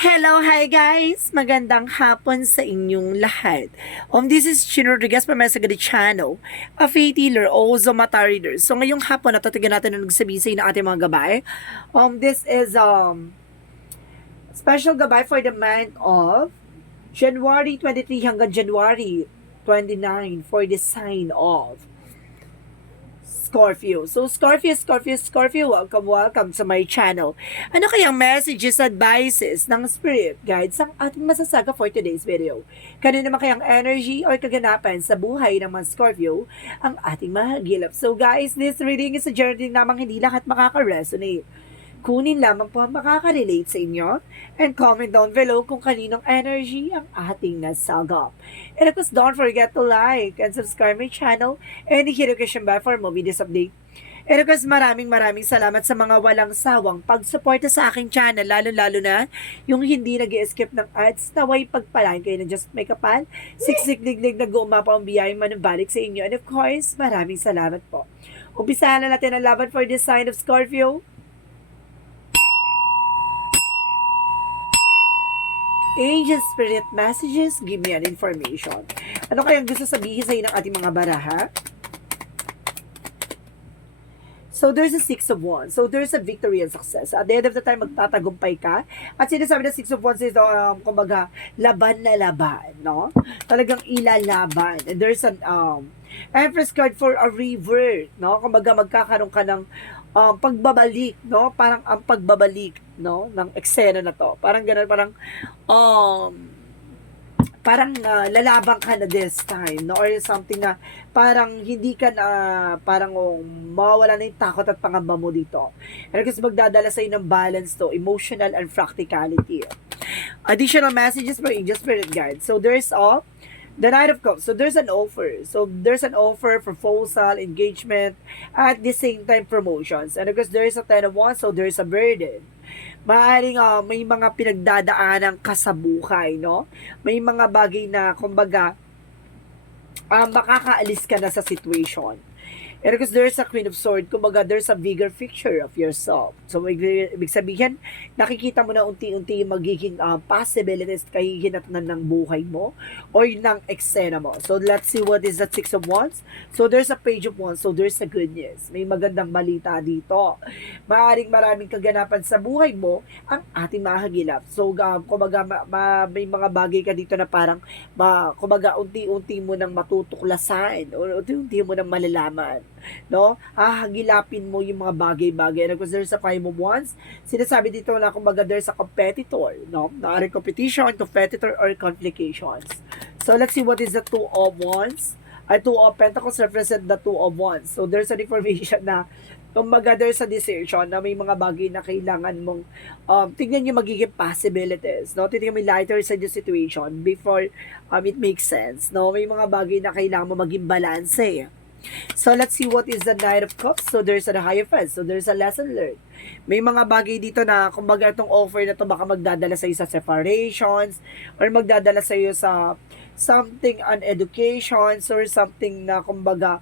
Hello, hi guys! Magandang hapon sa inyong lahat. This is Chin Rodriguez from Mesagadi Channel, a faith healer, also mata reader. So ngayong hapon, natatagan natin ang nagsabisay ng ating mga gabay. This is special gabay for the month of January 23 hanggang January 29 for the sign of Scorpio. So, Scorpio, welcome sa my channel. Ano kayang messages, advices ng spirit guides ang ating masasaga for today's video? Kanino naman kayang energy or kaganapan sa buhay ng mga Scorpio ang ating mahagilap? So guys, this reading is a journey namang hindi lahat makaka-resonate. Kunin lamang po ang makaka-relate sa inyo and comment down below kung kaninong energy ang ating nasagap. And of course, don't forget to like and subscribe my channel and hit the notification bell for more videos update. And of course, maraming salamat sa mga walang sawang pagsuporta sa aking channel, lalo na yung hindi nag-skip ng ads, naway pagpalain kayo ng Just May Kapal, siksik digdig nag-uumapa ang biyayang manubalik sa inyo. And of course, maraming salamat po. Umpisahan na natin ang laban for this sign of Scorpio. Angel Spirit Messages, give me an information. Ano kayang gusto sabihin sa ng ating mga baraha? So, there's a Six of Wands. So, there's a victory and success. At the end of the time, magtatagumpay ka. At sinasabi na Six of Wands is, kumbaga, laban na laban, no? Talagang ilalaban. And there's an, Empress card for a river, no? Kumbaga, magkakaroon ka ng pagbabalik, no? Parang ang pagbabalik, no? Ng eksena na to. Parang gano'n, lalaban ka na this time, no? Or something na parang hindi ka na, parang mawawala na yung takot at pangamba mo dito. And kasi magdadala sa'yo ng balance to, emotional and practicality. Additional messages for Angel Spirit Guide. So there's the Knight of Cups. So there's an offer. So there's an offer, proposal, engagement, at the same time promotions. And of course, there's a Ten of Wands, so there's a burden. Maaaring may mga pinagdadaanan ka sa buhay, no? May mga bagay na, kumbaga, makakaalis ka na sa situation. And because there's a Queen of Swords, kumbaga there's a bigger picture of yourself. So, ibig sabihin, nakikita mo na unti-unti yung magiging possibilities kahihinatnan ng buhay mo or ng eksena mo. So, let's see what is the Six of Wands. So, there's a Page of Wands. So, there's a good news. May magandang balita dito. Maaaring maraming kaganapan sa buhay mo ang ating mahagilap. So, kumbaga, may mga bagay ka dito na parang, kumbaga, unti-unti mo nang matutuklasan o unti-unti mo nang malalaman. No? Hagilapin mo yung mga bagay-bagay. And because there's a Five of Wands, sinasabi dito na kumbaga there's a competitor, no? Naaring competition, competitor, or complications. So, let's see what is the Two of Wands. Two of Pentacles represent the Two of Wands. So, there's an information na kumbaga there's a decision na may mga bagay na kailangan mong tingnan yung magiging possibilities, no? Tingnan mo lighter sa yung situation before it makes sense, no? May mga bagay na kailangan mo maging balance, eh. So, let's see what is the Knight of Cups. So, there's a Hierophant. So, there's a lesson learned. May mga bagay dito na, kumbaga, itong offer na to baka magdadala sa iyo sa separations or magdadala sa iyo sa something on education or something na, kumbaga,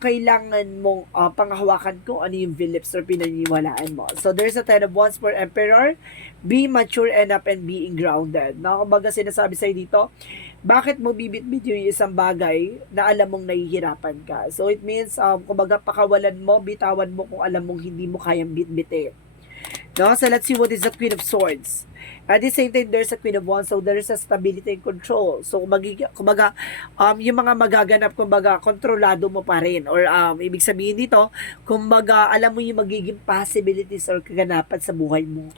kailangan mong panghawakan kung ano yung beliefs or pinaniwalaan mo. So, there's a Ten of Wands for Emperor. Be mature enough and being grounded. Na, kumbaga, sinasabi sa'yo dito, bakit mo bibit-bit yung isang bagay na alam mong nahihirapan ka? So, it means, kumbaga, pakawalan mo, bitawan mo kung alam mong hindi mo kayang bit-bitin. No? So, let's see what is the Queen of Swords. At the same time, there's a Queen of Wands, so there's a stability and control. So, kumbaga, yung mga magaganap, kumbaga, kontrolado mo pa rin. Or, ibig sabihin dito, kumbaga, alam mo yung magiging possibilities or kaganapan sa buhay mo.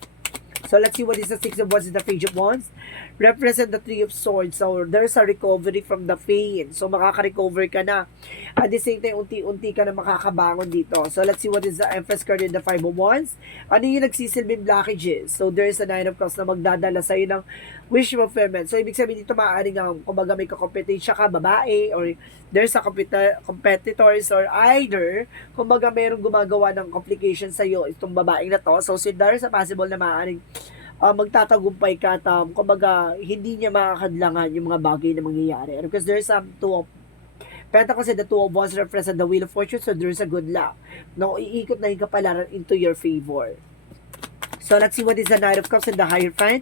So, let's see what is the Six of Wands and the Page of Wands. Represent the Three of Swords. So, there's a recovery from the pain. So, makaka-recover ka na. At the same time, unti-unti ka na makakabangon dito. So, let's see what is the Empress card in the Five of Wands. Ano yung nagsisilbing blockages? So, there's a Nine of Cups na magdadala sa'yo ng wish fulfillment. So, ibig sabihin dito, maaaring kumbaga may kakompetensya ka, babae, or there's a competitors, or either, kumbaga mayroong gumagawa ng complication sa'yo, itong babaeng na to. So, there's a possible na maaaring magtatagumpay ka at kumbaga hindi niya makakadlangan yung mga bagay na mangyayari. Because there's Two of Pentacles and the Two of Wands represent the Wheel of Fortune, so there's a good luck. No, iikot na yung kapalaran into your favor. So let's see what is the Knight of Cups and the Hierophant.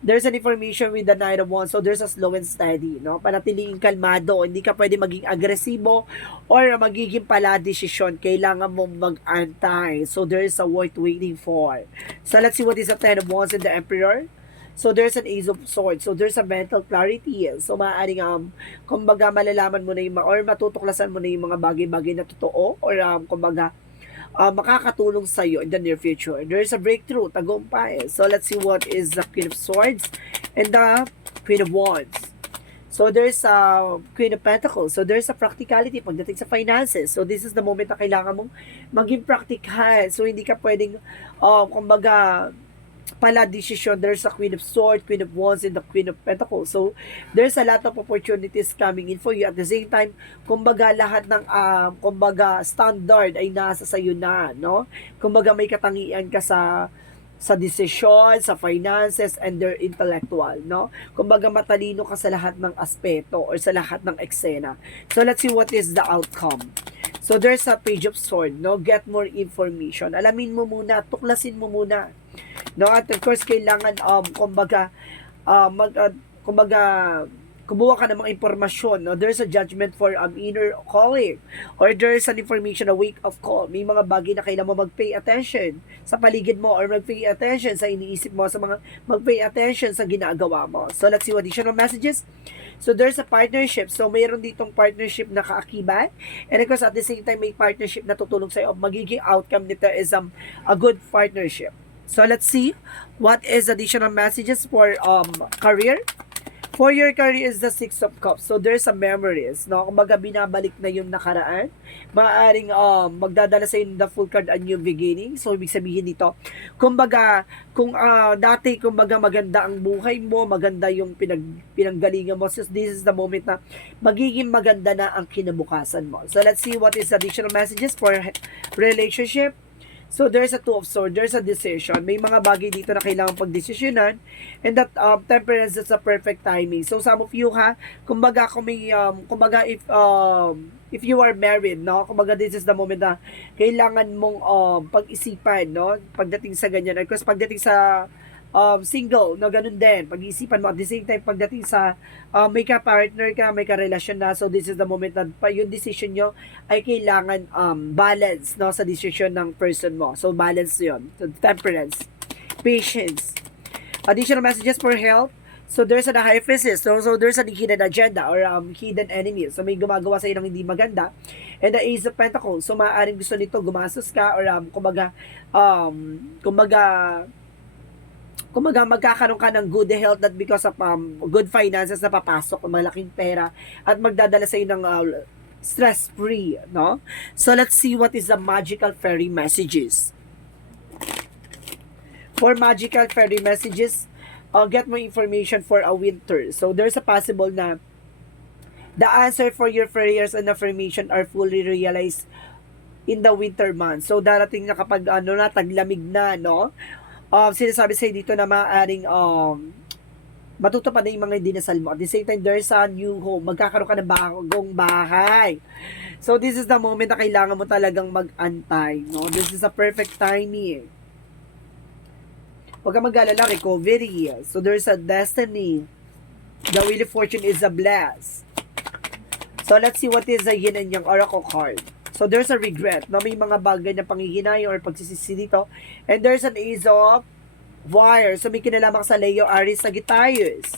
There's an information with the Knight of Wands. So there's a slow and steady, no? Panatiling kalmado. Hindi ka pwede maging agresibo or magiging paladesisyon. Kailangan mong mag-antay. So there's a worth waiting for. So let's see what is the Ten of Wands and the Emperor. So there's an Ace of Swords. So there's a mental clarity. So maaaring kumbaga malalaman mo na yung or matutuklasan mo na yung mga bagay-bagay na totoo or kumbaga makakatulong sa iyo in the near future. There's a breakthrough, tagumpay. So let's see what is the Queen of Swords and the Queen of Wands. So there's a Queen of Pentacles. So there's a practicality pagdating sa finances. So this is the moment na kailangan mong maging practical. So hindi ka pwedeng kumbaga pala decision. There's a Queen of Swords, Queen of Wands, and the Queen of Pentacles. So, there's a lot of opportunities coming in for you. At the same time, kumbaga lahat ng kumbaga standard ay nasa sayo na, no? Kumbaga may katangian ka sa decision, sa finances, and their intellectual, no? Kumbaga matalino ka sa lahat ng aspeto or sa lahat ng eksena. So, let's see what is the outcome. So, there's a Page of Swords, no? Get more information. Alamin mo muna, tuklasin mo muna. No, at of course kailangan kumbaga kumuha ka ng mga impormasyon, no? There's a judgment for inner calling or there's an information, a wake of call. May mga bagay na kailangan mo mag-pay attention sa paligid mo or mag-pay attention sa iniisip mo, sa mga mag-pay attention sa ginagawa mo. So let's see what additional messages. So there's a partnership. So mayroon ditong partnership na kaakibat. And of course at the same time may partnership na tutulong sa iyo. Magiging outcome nito is a good partnership. So let's see what is additional messages for career. For your career is the Six of Cups. So there's a memories, no? Kumbaga binabalik na yung nakaraan. Maaring magdadala sa yung the full card a new beginning. So ibig sabihin dito, kumbaga kung dati kumbaga maganda ang buhay mo, maganda yung pinanggalingan mo. So this is the moment na magiging maganda na ang kinabukasan mo. So let's see what is additional messages for relationship. So, there's a Two of Swords, there's a decision. May mga bagay dito na kailangan pagdesisyonan. And that temperance is a perfect timing. So, some of you kumbaga kung may, kumbaga if you are married, no? Kumbaga this is the moment na kailangan mong pag-isipan, no? Pagdating sa ganyan. Of course, pagdating sa single, no, ganun din. Pag-iisipan mo. At the same time, pagdating sa may ka-partner ka, may ka-relasyon na. So, this is the moment na yung decision nyo ay kailangan balance, no, sa decision ng person mo. So, balance yun. So, temperance. Patience. Additional messages for health. So, there's a high priestess. So, there's a hidden agenda or hidden enemy. So, may gumagawa sa iyo ng hindi maganda. And the Ace of Pentacles. So, maaaring gusto nito gumastos ka or kumbaga magkakaroon ka ng good health that because of good finances na papasok, malaking pera, at magdadala sa iyo ng stress-free, no? So, let's see what is the magical fairy messages. For magical fairy messages, get more information for a winter. So, there's a possible na the answer for your prayers and affirmation are fully realized in the winter months. So, darating na kapag taglamig na, no? Sinasabi sa'yo dito na maaaring matutupad na yung mga dinasal mo. At the same time, there's a new home. Magkakaroon ka ng bagong bahay. So, this is the moment na kailangan mo talagang mag-antay. No? This is a perfect timing. Huwag ka mag-alala, recovery. So, there's a destiny. The Wheel of Fortune is a bless. So, let's see what is the Yin and Yang Oracle card. So, there's a regret. No? May mga bagay na panghihinay or pagsisisi dito. And there's an Ace of Fire. So, may kinalaman sa Leo, Aries, Sagittarius.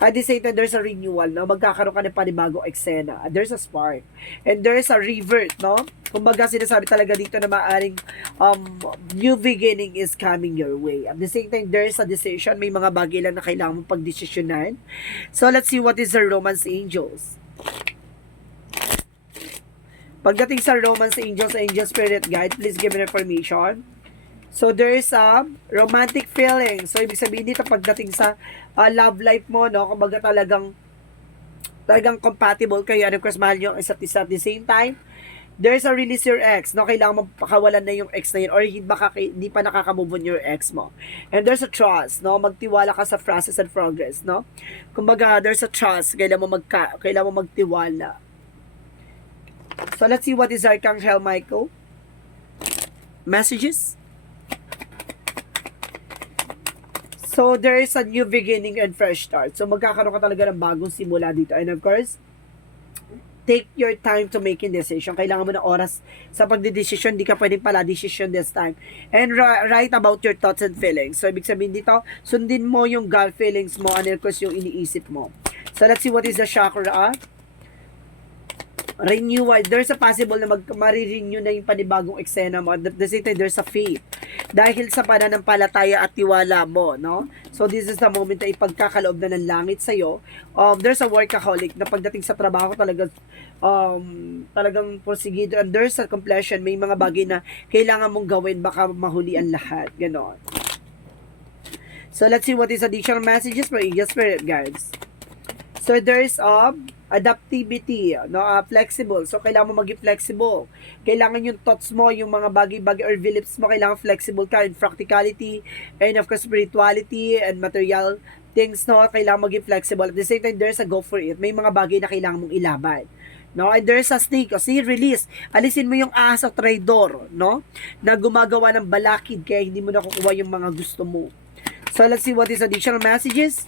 At the same time, there's a renewal. No? Magkakaroon ka ng panibagong eksena. There's a spark. And there's a revert. No? Kumbaga, sinasabi talaga dito na maaring new beginning is coming your way. At the same time, there's a decision. May mga bagay lang na kailangan mong pagdesisyonan. So, let's see what is the Romance Angels. Pagdating sa Romance Angels, Angel Spirit Guide, please give me information. So, there is a romantic feeling. So, ibig sabihin dito, pagdating sa love life mo, no, kumbaga talagang compatible kayo. And of course, mahal nyo ang isa't isa. At the same time, there is a release your ex. No, kailangan mapakawalan na yung ex na yun or hindi pa nakaka-move on your ex mo. And there's a trust. No, magtiwala ka sa process and progress. No, kumbaga, there's a trust. Kailangan mo magtiwala. So, let's see what is Archangel Michael. Messages. So, there is a new beginning and fresh start. So, magkakaroon ka talaga ng bagong simula dito. And of course, take your time to making decision. Kailangan mo ng oras sa pagdidesisyon. Hindi ka pwedeng pala decision this time. And write about your thoughts and feelings. So, ibig sabihin dito, sundin mo yung gut feelings mo and of course yung iniisip mo. So, let's see what is the chakra. Renewal. There's a possible na marirenew na yung panibagong eksena mo. At the same time, there's a faith. Dahil sa pananampalataya at tiwala mo, no? So, this is the moment na ipagkakaloob na ng langit sa'yo. There's a workaholic na pagdating sa trabaho talagang porsigido. And there's a completion. May mga bagay na kailangan mong gawin, baka mahuli ang lahat. Ganon. So, let's see what is additional messages for Eagle Spirit Guides. So, there's adaptivity, no? Flexible. So, kailangan mo maging flexible. Kailangan yung thoughts mo, yung mga bagay-bagay or beliefs mo, kailangan flexible ka in practicality and of course spirituality and material things, no? Kailangan maging flexible. At the same time, there's a go for it. May mga bagay na kailangan mong ilaban. No? And there's a snake. O, see, release. Alisin mo yung ahas o traidor, no? Na gumagawa ng balakid kaya hindi mo nakukuha yung mga gusto mo. So, let's see what is additional messages.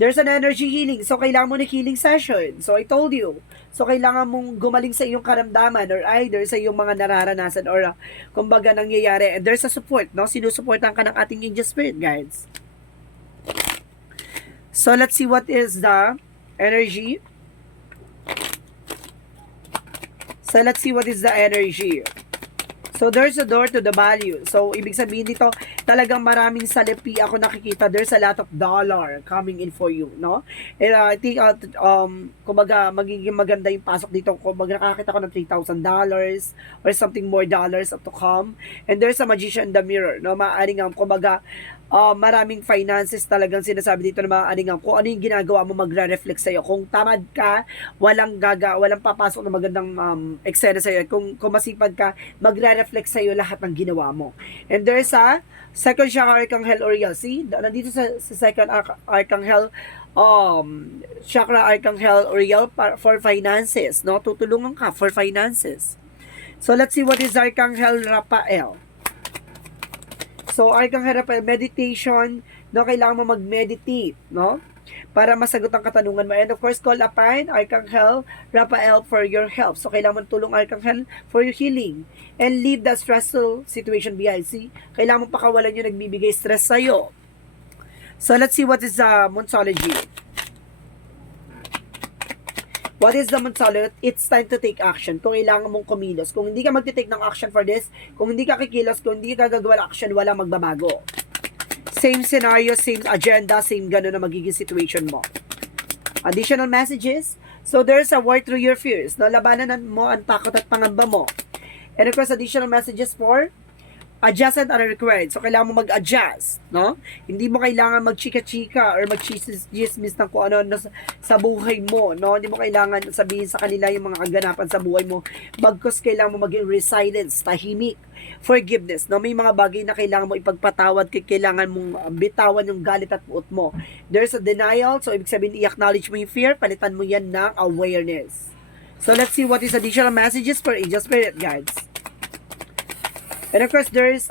There's an energy healing. So, kailangan mo na healing session. So, I told you. So, kailangan mong gumaling sa iyong karamdaman or either sa iyong mga nararanasan or kumbaga nangyayari. And there's a support, no? Sinusuportan ka ng ating angel spirit guides. So, let's see what is the energy. So, let's see what is the energy. So, there's a door to the value. So, ibig sabihin dito, talagang maraming salapi ako nakikita. There's a lot of dollar coming in for you, no? And I think, kumbaga, magiging maganda yung pasok dito. Kumbaga, nakakita ko ng $3,000 or something more dollars to come. And there's a magician in the mirror, no? Maaaring, kumbaga, maraming finances talagang sinasabi dito na maaaring kung ano yung ginagawa mo magre-reflect sa'yo. Kung tamad ka, walang papasok na magandang eksena sa'yo. Kung masipag ka, magre-reflect sa'yo lahat ng ginawa mo. And there's a second chakra Archangel Uriel. See, nandito sa second Archangel chakra Archangel Uriel for finances, no? Tutulungan ka for finances. So let's see what is Archangel Raphael. So, Archangel Raphael, meditation, no? Kailangan mo mag-meditate, no? Para masagot ang katanungan mo. And of course, call upon Archangel Raphael for your help. So, kailangan mo tulong Archangel for your healing. And leave the stressful situation behind. See? Kailangan mo pakawalan yung nagbibigay stress sa'yo. So, let's see what is the Monsology. What is the Monsology? It's time to take action. Kung kailangan mong kumilos. Kung hindi ka magte-take ng action for this, kung hindi ka kikilos, kung hindi ka gagawa ng action, walang magbabago. Same scenario, same agenda, same gano'n na magiging situation mo. Additional messages. So, there's a war through your fears. No? Labanan mo ang takot at pangamba mo. And of course, additional messages for adjustment are required. So, kailangan mo mag-adjust, no? Hindi mo kailangan mag-chika-chika or mag-chismis ng kung ano sa buhay mo, no? Hindi mo kailangan sabihin sa kanila yung mga kaganapan sa buhay mo. Bagkus kailangan mo maging resilience, tahimik, forgiveness, no? May mga bagay na kailangan mo ipagpatawad, kailangan mong bitawan yung galit at puot mo. There's a denial, so ibig sabihin i-acknowledge mo yung fear, palitan mo yan ng awareness. So, let's see what is additional messages for Angel Spirit Guides. And of course, there is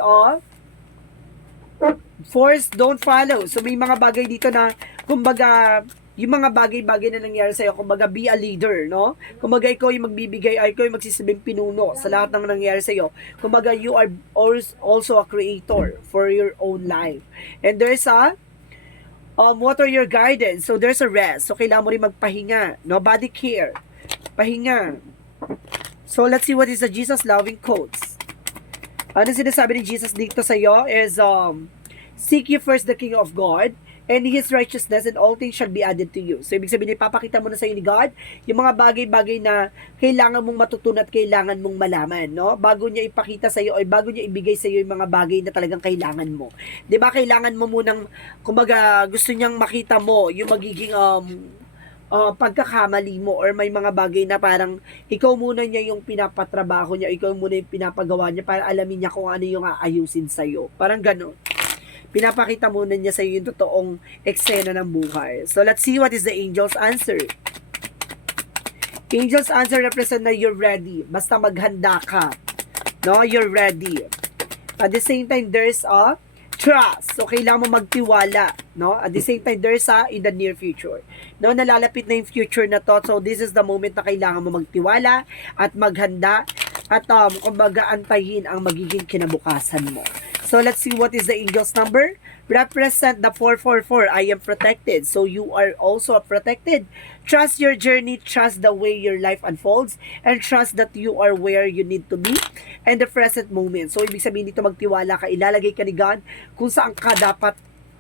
force don't follow. So, may mga bagay dito na, kumbaga, yung mga bagay-bagay na nangyari sa'yo, kumbaga, be a leader, no? Kumbaga, ikaw yung magbibigay, ikaw yung magsisibing pinuno sa lahat ng nangyari sa'yo. Kumbaga, you are also a creator for your own life. And there's what are your guidance? So, there's a rest. So, kailangan mo rin magpahinga, no? Body care. Pahinga. So, let's see what is the Jesus loving quotes. Ano sinasabi ni Jesus dito sa iyo is, seek you first the King of God and His righteousness and all things shall be added to you. So, ibig sabihin, ipapakita mo na sa iyo ni God yung mga bagay-bagay na kailangan mong matutunan at kailangan mong malaman, no? Bago niya ipakita sa iyo o bago niya ibigay sa iyo yung mga bagay na talagang kailangan mo. 'Di ba kailangan mo munang, kumbaga, gusto niyang makita mo yung magiging pagkakamali mo or may mga bagay na parang ikaw muna niya yung pinapatrabaho niya, ikaw muna yung pinapagawa niya para alamin niya kung ano yung aayusin sa'yo. Parang gano'n. Pinapakita muna niya sa'yo yung totoong eksena ng buhay. So, let's see what is the angel's answer. Angel's answer represent na you're ready. Basta maghanda ka. No, you're ready. At the same time, there's a trust. So, kailangan mo magtiwala, no? At the same time, there's in the near future. No, nalalapit na yung future na to. So, this is the moment na kailangan mo magtiwala at maghanda at kumbaga antayin ang magiging kinabukasan mo. So, let's see what is the angel's number. Represent the 444. I am protected. So, you are also protected. Trust your journey. Trust the way your life unfolds. And trust that you are where you need to be. And the present moment. So, ibig sabihin dito magtiwala ka. Ilalagay ka ni God kung saan ka dapat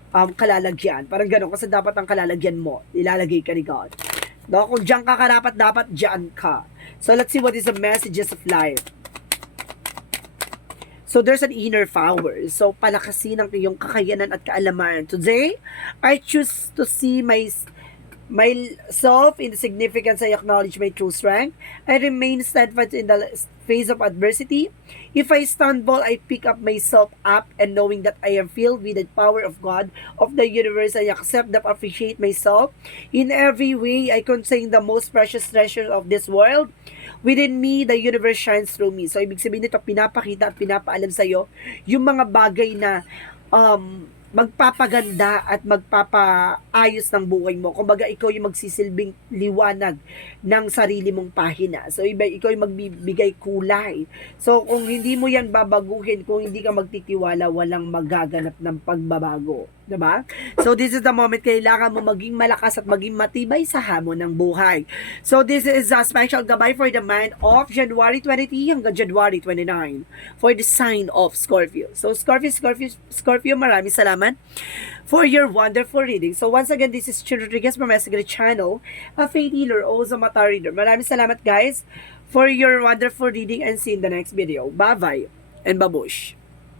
kalalagyan. Parang gano'n. Kasi dapat ang kalalagyan mo. Ilalagay ka ni God. No? Kung diyan ka dapat diyan ka. So, let's see what is the messages of life. So, there's an inner power. So, palakasin ang iyong kakayanan at kaalaman. Today, I choose to see myself in the significance. I acknowledge my true strength. I remain steadfast in the face of adversity. If I stumble, I pick up myself up and knowing that I am filled with the power of God, of the universe. I accept and appreciate myself. In every way, I contain the most precious treasure of this world. Within me, the universe shines through me. So, ibig sabihin nito, pinapakita at pinapaalam sa'yo yung mga bagay na magpapaganda at magpapaayos ng buhay mo. Kumbaga, ikaw yung magsisilbing liwanag ng sarili mong pahina. So, ikaw yung magbibigay kulay. So, kung hindi mo yan babaguhin, kung hindi ka magtitiwala, walang magaganap ng pagbabago. Diba? So, this is the moment kailangan mo maging malakas at maging matibay sa hamon ng buhay. So, this is a special gabay for the month of January 23 hanggang January 29 for the sign of Scorpio. So, Scorpio, maraming salamat for your wonderful reading. So, once again, this is Chin Rodriguez from Messenger Channel, a faith healer, also mata reader. Maraming salamat, guys, for your wonderful reading and see you in the next video. Bye-bye and babush!